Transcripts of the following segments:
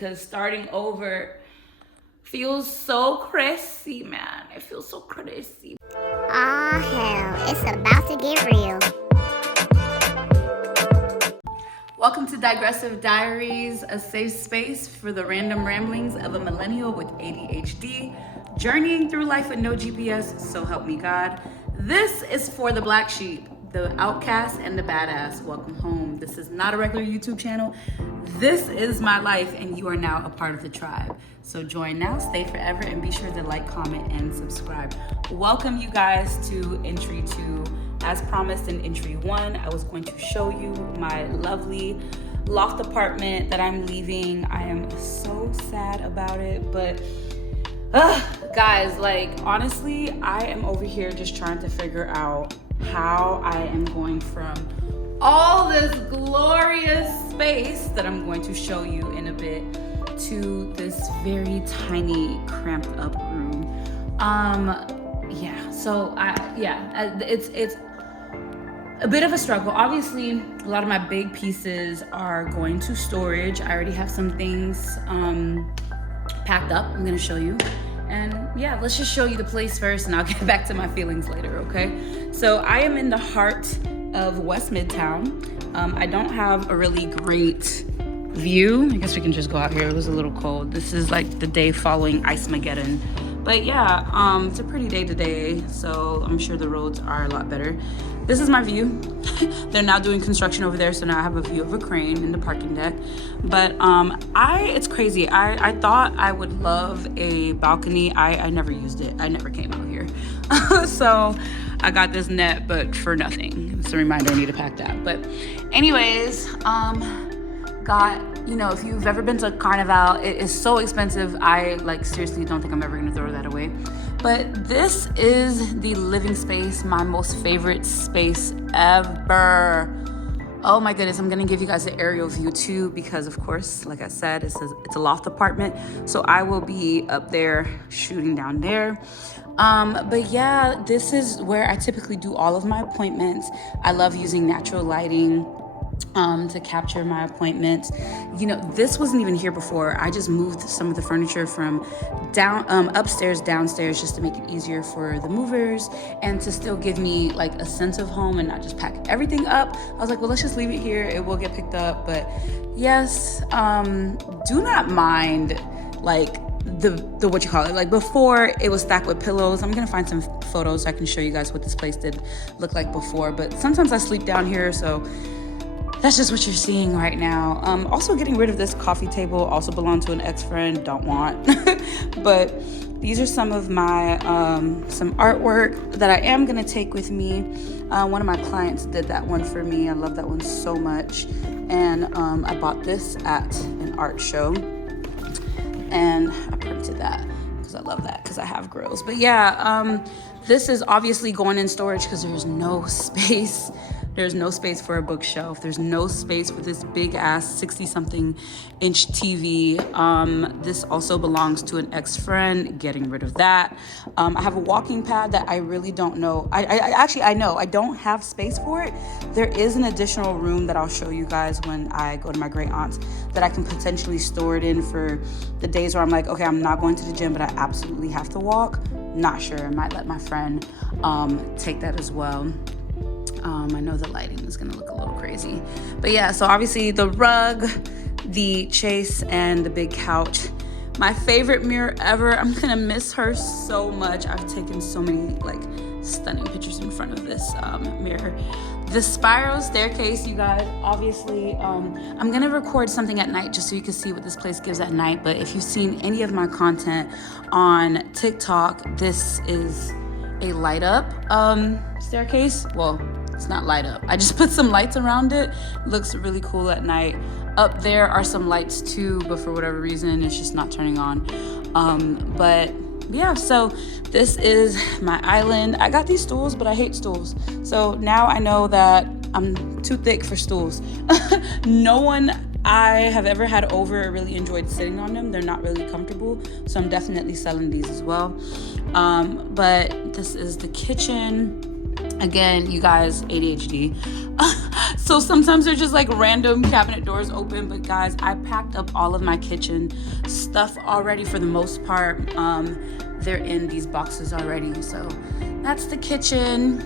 because starting over feels so crazy, man. It feels so crazy. Aw, hell, it's about to get real. Welcome to Digressive Diaries, a safe space for the random ramblings of a millennial with ADHD, journeying through life with no GPS, so help me God. This is for the black sheep, the outcast and the badass. Welcome home. This is not a regular YouTube channel. This is my life, and you are now a part of the tribe. So join now, stay forever, and be sure to like, comment, and subscribe. Welcome you guys to entry 2. As promised in entry 1, I was going to show you my lovely loft apartment that I'm leaving. I am so sad about it, but guys, like honestly, I am over here just trying to figure out how I am going from all this glorious space that I'm going to show you in a bit to this very tiny cramped up room. It's a bit of a struggle. Obviously, a lot of my big pieces are going to storage. I already have some things packed up. I'm gonna show you. And yeah, let's just show you the place first and I'll get back to my feelings later, okay? So I am in the heart of West Midtown. I don't have a really great view. I guess we can just go out here. It was a little cold. This is like the day following Ice-mageddon. But yeah, it's a pretty day today, so I'm sure the roads are a lot better. This is my view. They're now doing construction over there, so now I have a view of a crane in the parking deck. But it's crazy. I thought I would love a balcony. I never used it. I never came out here. So I got this net, but for nothing. It's a reminder I need to pack that. But anyways, if you've ever been to Carnival, it is so expensive. I seriously don't think I'm ever gonna throw that away. But this is the living space, my most favorite space ever. Oh my goodness, I'm gonna give you guys an aerial view too, because of course, like I said, it's a loft apartment. So I will be up there shooting down there. But yeah, this is where I typically do all of my appointments. I love using natural lighting to capture my appointments. This wasn't even here before. I just moved some of the furniture from upstairs downstairs just to make it easier for the movers and to still give me like a sense of home and not just pack everything up. I was like, well, let's just leave it here. It will get picked up. But yes, do not mind the what you call it. Like before, it was stacked with pillows. I'm gonna find some photos so I can show you guys what this place did look like before. But sometimes I sleep down here, so that's just what you're seeing right now. Also getting rid of this coffee table, also belonged to an ex-friend, don't want. But these are some of my, some artwork that I am gonna take with me. One of my clients did that one for me. I love that one so much. And I bought this at an art show. And I printed that because I love that because I have grills. But yeah, this is obviously going in storage because there's no space. There's no space for a bookshelf. There's no space for this big ass 60-something inch TV. This also belongs to an ex-friend, getting rid of that. I have a walking pad that I really don't know. I know I don't have space for it. There is an additional room that I'll show you guys when I go to my great aunt's that I can potentially store it in for the days where I'm like, okay, I'm not going to the gym, but I absolutely have to walk. Not sure. I might let my friend take that as well. I know the lighting is gonna look a little crazy, but yeah, so obviously the rug, the chase, and the big couch. My favorite mirror ever. I'm gonna miss her so much. I've taken so many stunning pictures in front of this mirror. The spiral staircase, you guys, obviously, I'm gonna record something at night just so you can see what this place gives at night, but if you've seen any of my content on TikTok, this is a light up staircase. Well, it's not light up. I just put some lights around it. Looks really cool at night. Up there are some lights too, but for whatever reason, it's just not turning on. But yeah, so this is my island. I got these stools, but I hate stools. So now I know that I'm too thick for stools. No one I have ever had over really enjoyed sitting on them. They're not really comfortable, so I'm definitely selling these as well. But this is the kitchen. Again, you guys, ADHD. So sometimes there's just like random cabinet doors open. But guys, I packed up all of my kitchen stuff already for the most part. They're in these boxes already. So that's the kitchen.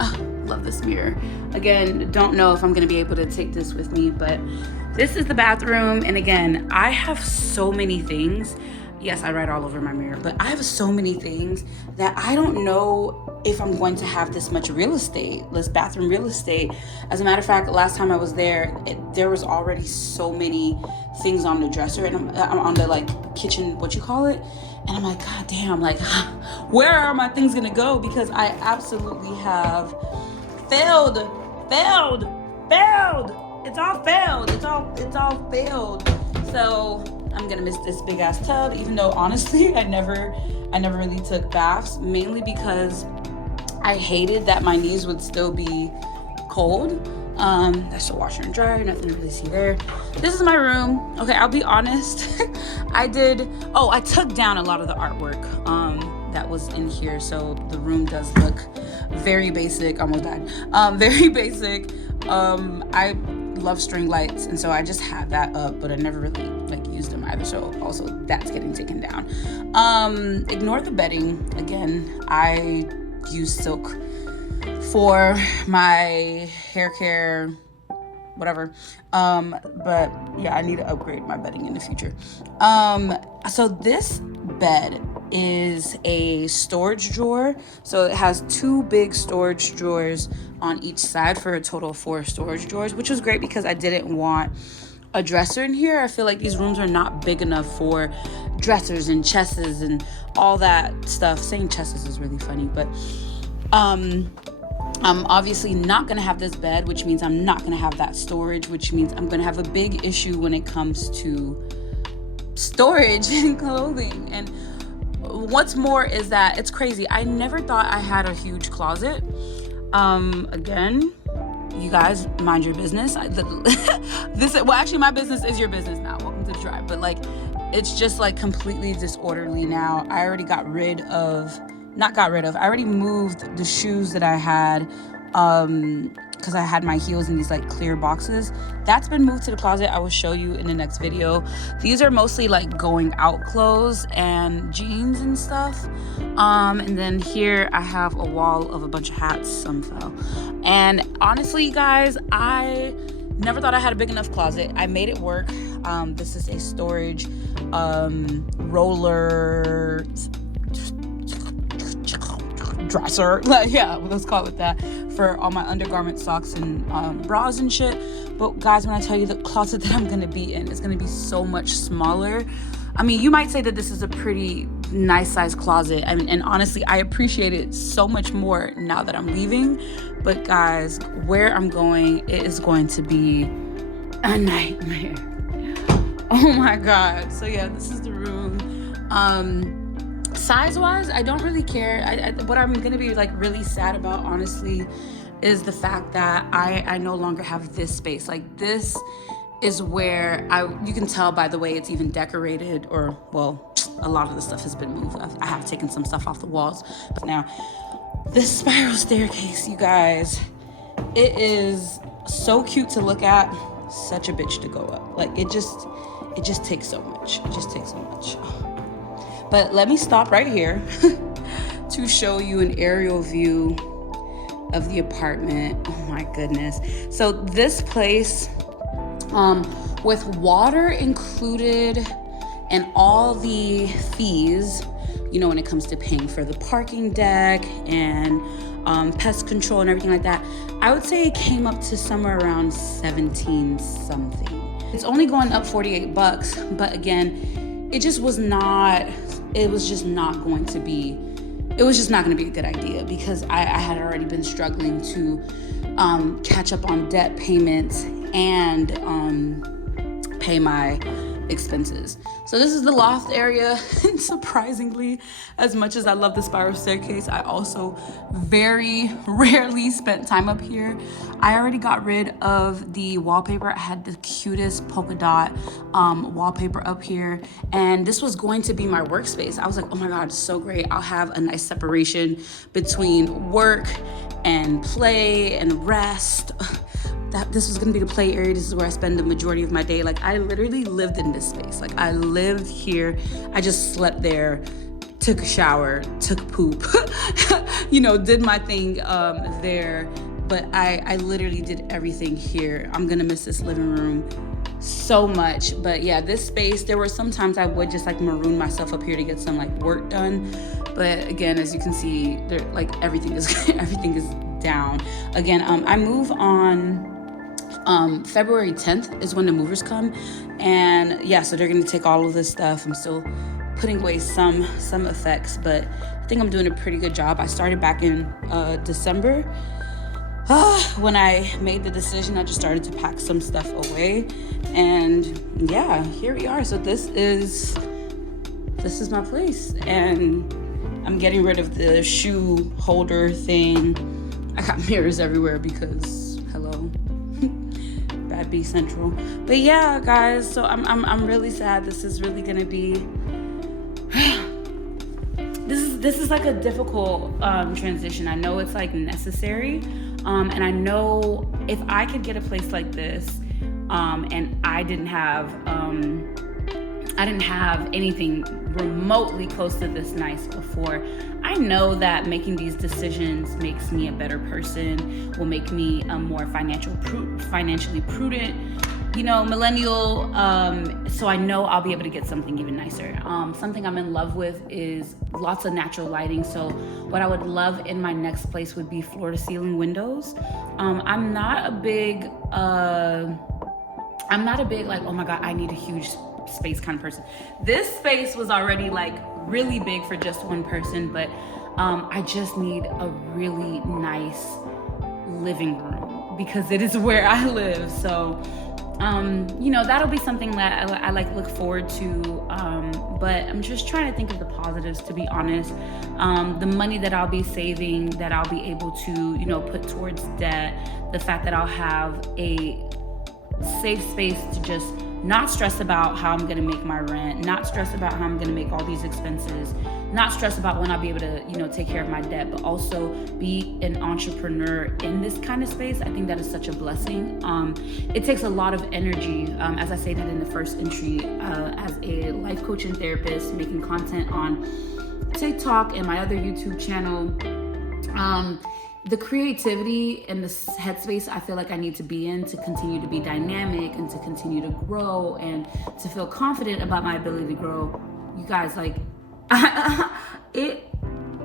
Oh, love this mirror. Again, don't know if I'm gonna be able to take this with me, but this is the bathroom. And again, I have so many things. Yes, I write all over my mirror, but I have so many things that I don't know if I'm going to have this much real estate, this bathroom real estate. As a matter of fact, last time I was there, there was already so many things on the dresser and I'm on the like kitchen, what you call it? And I'm like, God damn, like, where are my things gonna go? Because I absolutely have failed. It's all failed. It's all failed. So I'm gonna miss this big ass tub, even though honestly I never really took baths, mainly because I hated that my knees would still be cold. That's the washer and dryer, nothing to really see there. This is my room. Okay, I'll be honest. I took down a lot of the artwork that was in here, so the room does look very basic. Almost died. Very basic. I love string lights, and so I just had that up, but I never really like used them either, so also that's getting taken down. Ignore the bedding. Again, I use silk for my hair care, whatever, but yeah, I need to upgrade my bedding in the future. So this bed is a storage drawer, so it has 2 big storage drawers on each side for a total of 4 storage drawers, which was great because I didn't want a dresser in here. I feel like these rooms are not big enough for dressers and chesses and all that stuff. Saying chesses is really funny, but I'm obviously not gonna have this bed, which means I'm not gonna have that storage, which means I'm gonna have a big issue when it comes to storage and clothing. And what's more is that it's crazy. I never thought I had a huge closet. Again, you guys mind your business. Actually my business is your business now. Welcome to the tribe. But like, it's just like completely disorderly now. I already I already moved the shoes that I had, because I had my heels in these like clear boxes. That's been moved to the closet. I will show you in the next video. These are mostly like going out clothes and jeans and stuff. And then here I have a wall of a bunch of hats, some fell. And honestly, guys, I never thought I had a big enough closet. I made it work. This is a storage roller dresser, yeah, let's call it that, for all my undergarments, socks, and bras and shit. But guys, when I tell you the closet that I'm gonna be in is gonna be so much smaller. I mean, you might say that this is a pretty nice size closet. I mean, and honestly, I appreciate it so much more now that I'm leaving. But guys, where I'm going, it is going to be a nightmare. Oh my God. So yeah, this is the room. Size wise, I don't really care. What I'm gonna be like really sad about, honestly, is the fact that I no longer have this space. Like, this is where you can tell by the way it's even decorated, or well, a lot of the stuff has been moved. I have taken some stuff off the walls. But now, this spiral staircase, you guys, it is so cute to look at, such a bitch to go up. Like, it just takes so much. It just takes so much. But let me stop right here to show you an aerial view of the apartment. Oh my goodness. So this place, with water included and all the fees, you know, when it comes to paying for the parking deck and pest control and everything like that, I would say it came up to somewhere around 17 something. It's only going up $48, but again, it was just not going to be a good idea, because I had already been struggling to catch up on debt payments and pay my expenses. So this is the loft area. And surprisingly, as much as I love the spiral staircase, I also very rarely spent time up here. I already got rid of the wallpaper. I had the cutest polka dot wallpaper up here, and this was going to be my workspace. I was like, oh my God, it's so great. I'll have a nice separation between work and play and rest. That this was gonna be the play area. This is where I spend the majority of my day. Like, I literally lived in this space. Like, I lived here. I just slept there, took a shower, took a poop, did my thing there. But I literally did everything here. I'm gonna miss this living room so much. But yeah, this space, there were some times I would just like maroon myself up here to get some like work done. But again, as you can see, there, like everything is down. Again, I move on February 10th is when the movers come, and yeah, so they're gonna take all of this stuff. I'm still putting away some effects, but I think I'm doing a pretty good job. I started back in December. When I made the decision, I just started to pack some stuff away, and yeah, here we are. So this is my place, and I'm getting rid of the shoe holder thing. I got mirrors everywhere because hello. Bad B Central. But yeah, guys, so I'm really sad. This is really gonna be this is like a difficult transition. I know it's like necessary, and I know if I could get a place like this, and I didn't have anything remotely close to this nice before, I know that making these decisions makes me a better person, will make me a more financially prudent, millennial. So I know I'll be able to get something even nicer. Something I'm in love with is lots of natural lighting. So what I would love in my next place would be floor to ceiling windows. I'm not a big like, oh my God, I need a huge space kind of person. This space was already like really big for just one person, but I just need a really nice living room because it is where I live. So that'll be something that I like look forward to, but I'm just trying to think of the positives, to be honest. The money that I'll be saving, that I'll be able to put towards debt, the fact that I'll have a safe space to just not stress about how I'm gonna make my rent, not stress about how I'm gonna make all these expenses, not stress about when I'll be able to, take care of my debt, but also be an entrepreneur in this kind of space. I think that is such a blessing. It takes a lot of energy, as I stated in the first entry, as a life coach and therapist, making content on TikTok and my other YouTube channel. The creativity and the headspace I feel like I need to be in to continue to be dynamic and to continue to grow and to feel confident about my ability to grow. You guys, like,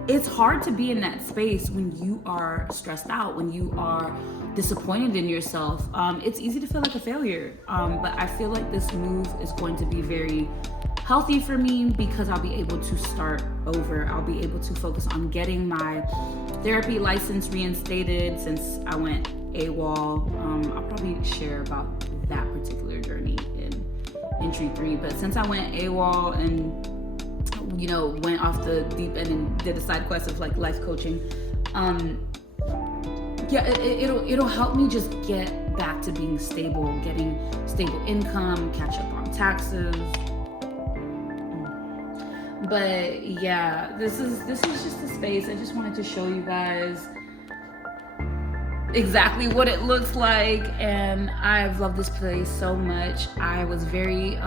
it's hard to be in that space when you are stressed out, when you are disappointed in yourself. It's easy to feel like a failure, but I feel like this move is going to be very healthy for me because I'll be able to start over. I'll be able to focus on getting my therapy license reinstated since I went AWOL. I'll probably share about that particular journey in entry 3, but since I went AWOL and went off the deep end and did a side quest of like life coaching, it'll help me just get back to being stable, getting stable income, catch up on taxes. But yeah, this is just a space. I just wanted to show you guys exactly what it looks like, and I've loved this place so much. I was very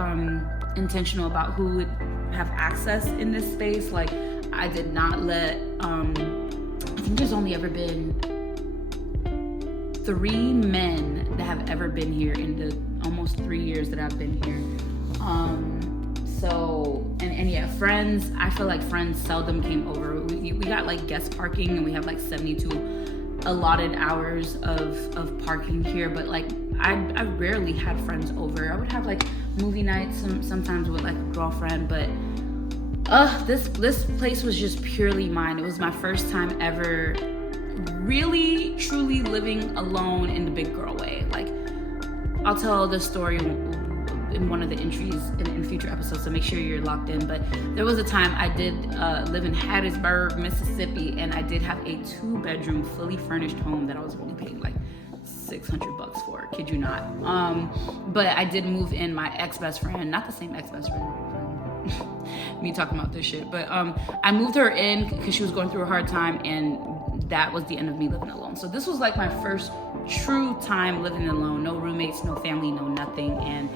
intentional about who would have access in this space. Like, I did not let I think there's only ever been 3 men that have ever been here in the almost 3 years that I've been here. So, and yeah, friends, I feel like friends seldom came over. We got like guest parking, and we have like 72 allotted hours of parking here, but like I rarely had friends over. I would have like movie nights sometimes with like a girlfriend, but this place was just purely mine. It was my first time ever really truly living alone in the big girl way. Like, I'll tell this story in one of the entries in future episodes, so make sure you're locked in. But there was a time I did live in Hattiesburg, Mississippi, and I did have a 2-bedroom, fully furnished home that I was only paying like $600 for, kid you not. But I did move in my ex-best friend, not the same ex-best friend, me talking about this shit, but I moved her in because she was going through a hard time, and that was the end of me living alone. So this was like my first true time living alone, no roommates, no family, no nothing. And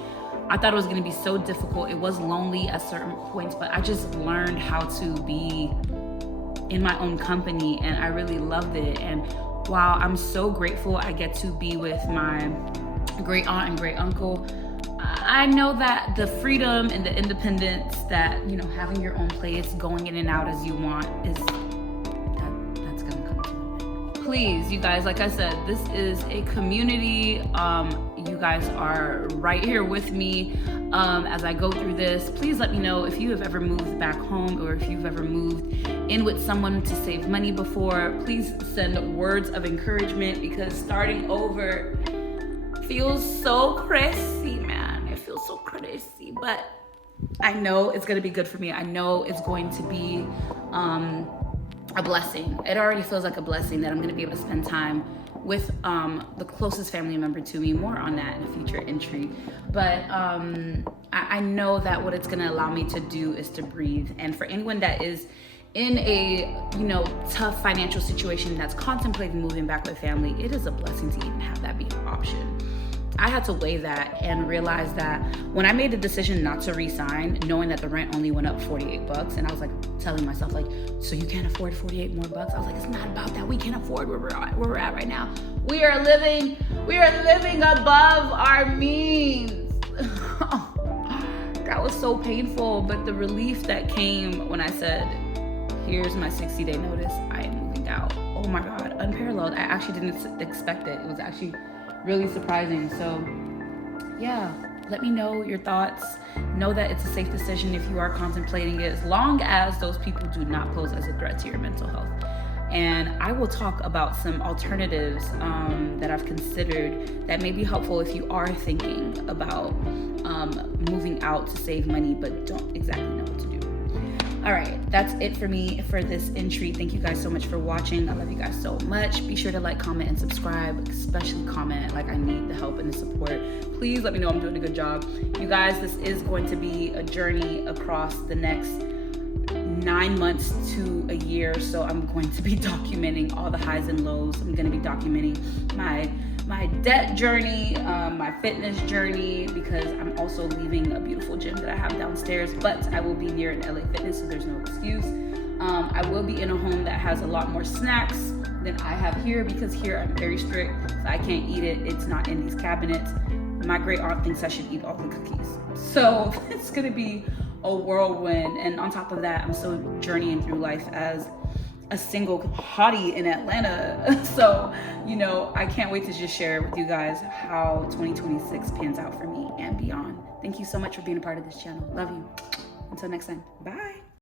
I thought it was gonna be so difficult. It was lonely at certain points, but I just learned how to be in my own company, and I really loved it. And wow, I'm so grateful I get to be with my great aunt and great uncle. I know that the freedom and the independence that, you know, having your own place, going in and out as you want that's gonna come to it. Please, you guys, like I said, this is a community. You guys are right here with me as I go through this. Please let me know if you have ever moved back home, or if you've ever moved in with someone to save money before. Please send words of encouragement, because starting over feels so crazy, man. It feels so crazy, but I know it's gonna be good for me. I know it's going to be a blessing. It already feels like a blessing that I'm gonna be able to spend time with the closest family member to me. More on that in a future entry. But I know that what it's gonna allow me to do is to breathe. And for anyone that is in a, you know, tough financial situation, that's contemplating moving back with family, it is a blessing to even have that be an option. I had to weigh that and realize that when I made the decision not to resign, knowing that the rent only went up $48, and I was like telling myself, like, so you can't afford 48 more bucks? I was like, it's not about that. We can't afford where we're at right now. We are living above our means. That was so painful, but the relief that came when I said, here's my 60-day notice, I am moving out. Oh my God, unparalleled. I actually didn't expect it. It was actually really surprising. So yeah, let me know your thoughts. Know that it's a safe decision if you are contemplating it, as long as those people do not pose as a threat to your mental health. And I will talk about some alternatives that I've considered that may be helpful if you are thinking about moving out to save money but don't exactly know what to do. All right, that's it for me for this entry. Thank you guys so much for watching. I love you guys so much. Be sure to like, comment, and subscribe, especially comment. Like, I need the help and the support. Please let me know I'm doing a good job. You guys, this is going to be a journey across the next 9 months to a year. So I'm going to be documenting all the highs and lows. I'm going to be documenting my debt journey, my fitness journey, because I'm also leaving a beautiful gym that I have downstairs, but I will be near an LA Fitness, so there's no excuse. I will be in a home that has a lot more snacks than I have here, because here I'm very strict, so I can't eat it. It's not in these cabinets. My great aunt thinks I should eat all the cookies. So it's gonna be a whirlwind. And on top of that, I'm still journeying through life as a single hottie in Atlanta. So, you know, I can't wait to just share with you guys how 2026 pans out for me and beyond. Thank you so much for being a part of this channel. Love you. Until next time. Bye.